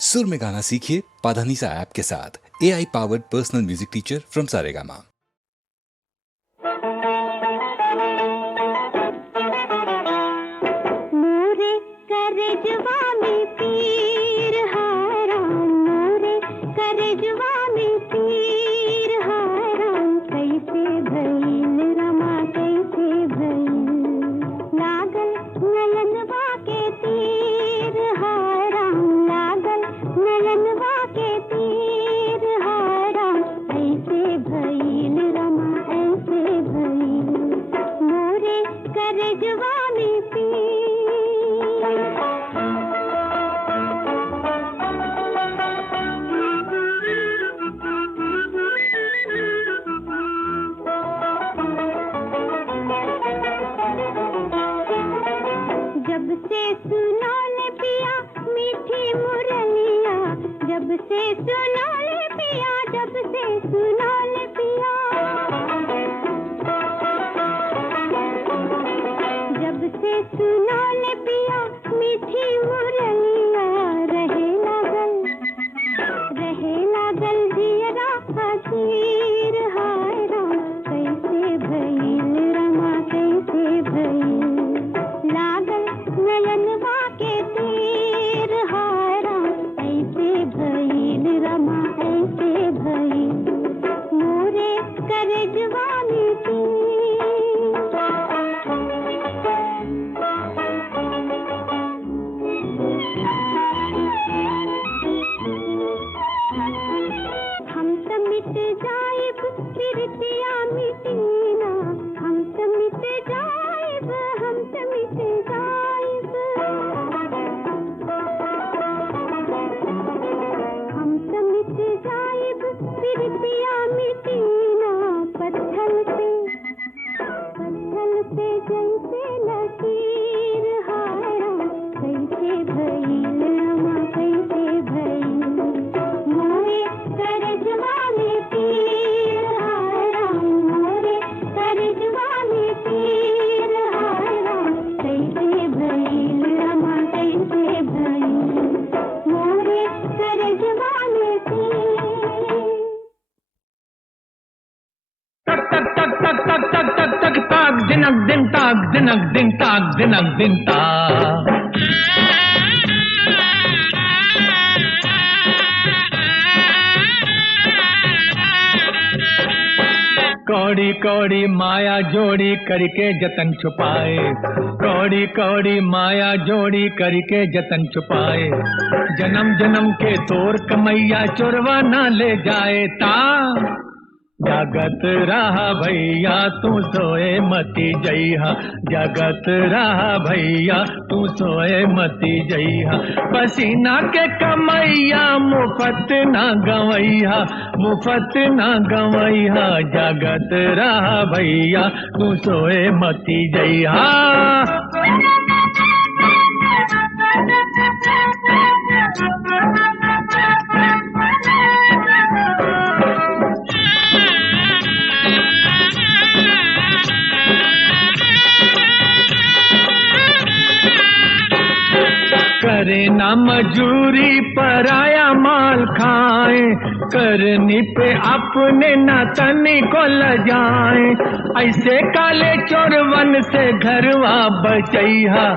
सुर में गाना सीखिए पाधानीसा ऐप के साथ। AI powered personal music teacher from Saregama. मोरे करजवा में पीर हाराम, मोरे करजवा में पीर हाराम, कैसे भइल रमा कैसे भइल, लागल नयनवा के तीर हाराम, लागल नयनवा के तीर हाराम, ऐसे भइल रमा ऐसे भइल, मोरे करजवा में पीर। जब से सुना ले पिया मीठी मुरलिया, जब से सुना ले पिया, जब से सुना ले पिया, जब से सुना ले पिया मीठी मुरलिया, रहे लागल जियरा हसीर हाय राम, कैसे भइल रमा कैसे भइल, लागल नयनवा के तीर हाय राम, ऐसे भइल रमा ऐसे भइल, मोरे करजवा में तीर। हम त मिट जाइब प्रीतिया मिटीना, हम त मिट जाइब, हम त मिट जाइब, हम त मिट जाइब प्रीतिया मिटीना, पत्थर पे जैसे लकीर हाय राम, कैसे भइल रमा कैसे भइल, मोरे करजवा में तीर हाय राम, मोरे करजवा में तीर हाय राम, कैसे भइल रमा कैसे भइल, मोरे करजवा में तीर। तक तक तक तक तक तक तक तक ताक दिनक दिन ताक दिनक दिन ताक दिनक दिन ताक। कौड़ी कौड़ी माया जोड़ी करके जतन छुपाए, कौड़ी कौड़ी माया जोड़ी करके जतन छुपाए, जन्म जन्म के तोर कमैया चोरवा ना ले जाए ता, जगत रहा भैया तू सोए मती जइहा, जगत रहा भैया तू सोए मती जइहा, पसीना के कमैया मुफत ना गवैया, मुफत ना गवैया, जगत रहा भैया तू सोए मती जइहा। करे ना मजूरी पराया माल खाए, करनी पे अपने ना तनी को लजाए, ऐसे काले चोरवन से घरवा बचैहा,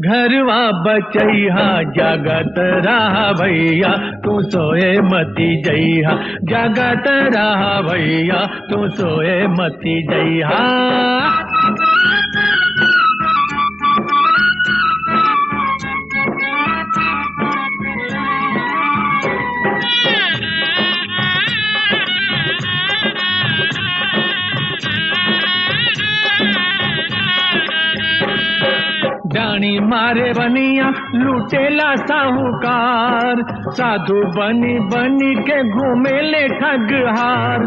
घरवा बचैहा, जगत रहा भैया तू सोए मती जइहा, जगत रहा भैया तू सोए मती जइहा। डाणी मारे बनिया लुटेला साहूकार, साधु बनी बनी के घूमे ले ठगहार,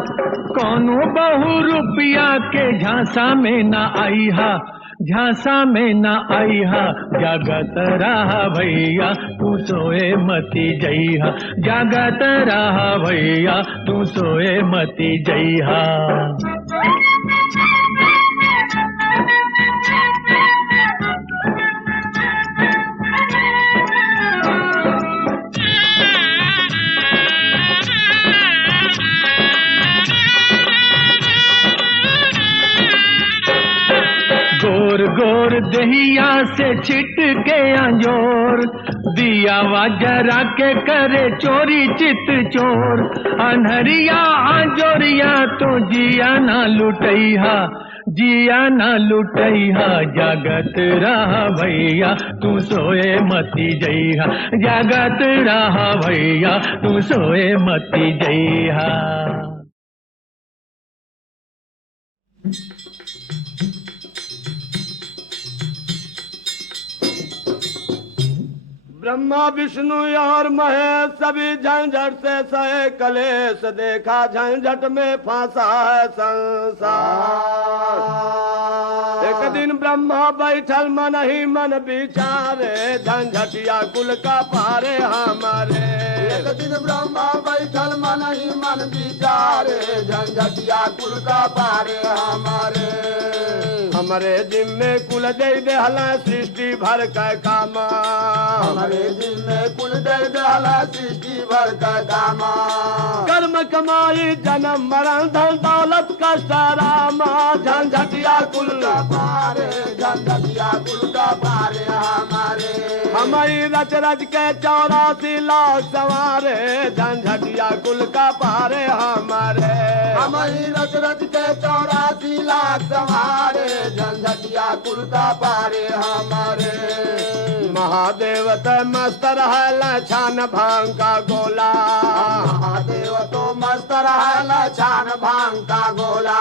कौनो बहु रुपया के झांसा में न आईहा, झांसा में न आईहा, जगत रहा भैया तू सोए मती जइहा, जगत रहा भैया तू सोए मती जइहा। गोर दहिया से छिटके अंजोर, दिया वा जरा के करे चोरी चित चोर। अनहरिया अंजोरिया तो जिया ना लुटैहा, जिया ना लुटैहा, जागत रहा भैया तू सोए मती जइहा, जागत रहा भैया तू सोए मती जइहा। ब्रह्मा विष्णु और महेश सभी झंझट से सहे कलेश, देखा झंझट में फंसा है संसार। एक दिन ब्रह्मा बैठल मन ही मन विचारे, झंझटिया कुल का पारे हमारे। एक दिन ब्रह्मा बैठल मन ही मन विचारे, झंझटिया कुल का पारे हमारे। हमारे जिम्मे कुल दे देहला सृष्टि भर का कामा, हमारे जिम्मे कुल दे देहला सृष्टि भर का कामा। कर्म कमाई जन्म मरण धन दौलत कष्ट रामा, झंझटिया कुल का पारे, झंझटिया कुल का पारे हमारे। हमारी रच रच के 84 लाख सवारे, झंझटिया कुल का पारे हमारे। हमारी रच रच के 84 लाख सवारे, झंझटिया कुल का पारे हमारे। महादेव तो मस्त रहला छान भांग का गोला, महादेव तो मस्त रहला छान भांग का गोला।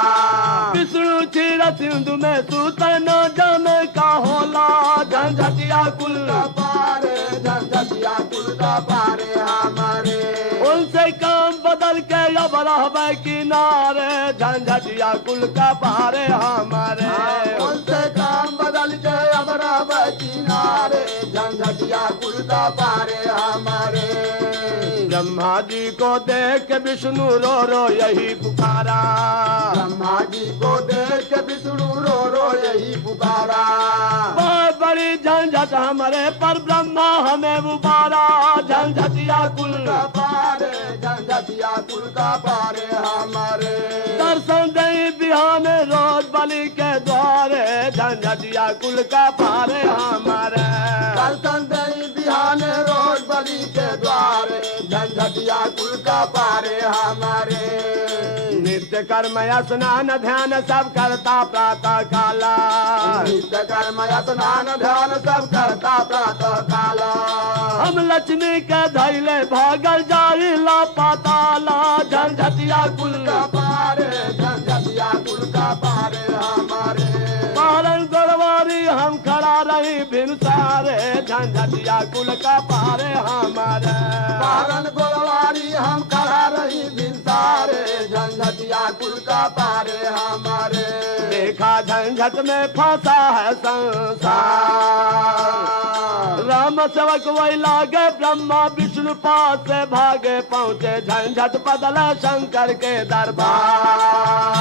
विष्णु क्षीर सिंधु में सूतर न जमे का होला, झंझटिया कुल का पारे, झंझटिया कुल का पारे हमारे। उनसे काम बदल के अब रहबे किनारे, झंझटिया कुल का पारे हमारे। उनसे काम बदल के अब रहबे किनारे, झंझटिया कुल का पारे हमारे। ब्रह्मा जी को देख के विष्णु रो रो यही पुकारा, ब्रह्मा जी को देख के विष्णु रो रो यही पुकारा। बहुत बड़ी झंझट हमारे पर ब्रह्मा हमें उबारा, झंझटिया कुल का पारे, झंझटिया कुल का पारे हमारे। दर्शन दे बिहान रोज बलि के द्वारे, झंझटिया कुल का पारे हमारे। दर्शन दे बिहान रोज बलि के द्वारे, झंझटिया कुल का पारे हमारे। नित्य कर्म स्नान ध्यान सब करता प्रातः काला, नित्य कर्म स्नान ध्यान सब करता प्रातः काला। हम लक्ष्मी के धैले भागल जाइला पाताला, झंझटिया कुल का पारे, झंझटिया कुल का पारे हमारे। पारण गढ़वारी हम खड़ा रही भिनसारे, झंझटिया कुल का पारे हमारे। पारण गोलवारी हम खड़ा रही भिनसारे, झंझटिया कुल का पारे हमारे। देखा झंझट में फंसा है संसार, राम सेवक वही लागे ब्रह्मा विष्णु पास से भागे, पहुँचे झंझट बदला शंकर के दरबार।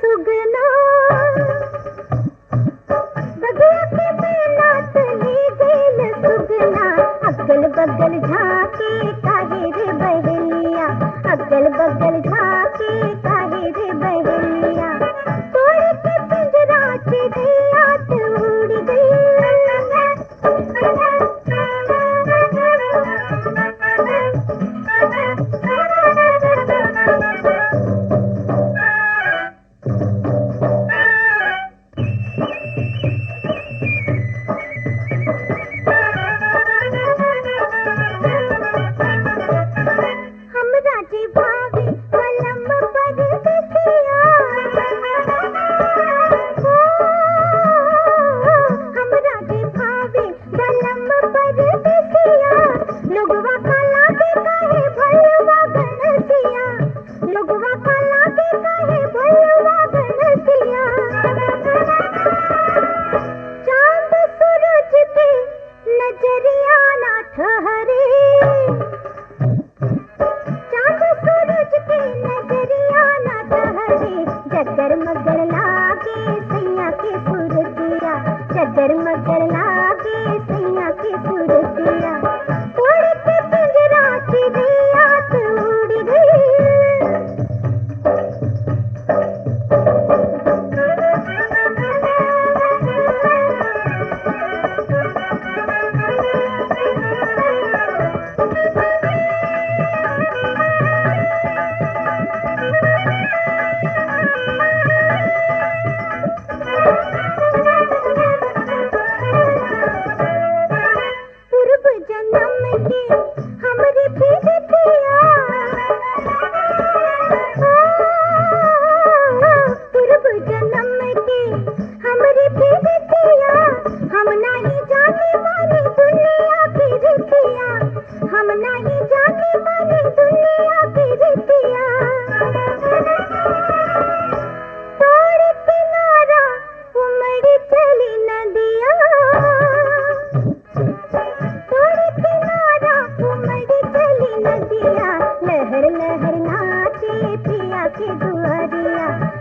सुगना बगिया के मेला चली गईल सुगना अगल बगल झाके काहे रे बहेलिया अगल बगल झाके काहे रे बहेलिया तोड़ के पिंजरा चिड़िया उड़ गई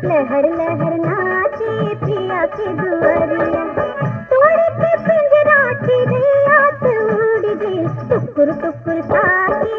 लहर लहर नाचे पिया के दुआरिया तोड़ के पिंजरा चिड़िया उड़ गई टुकुर टुकुर ताके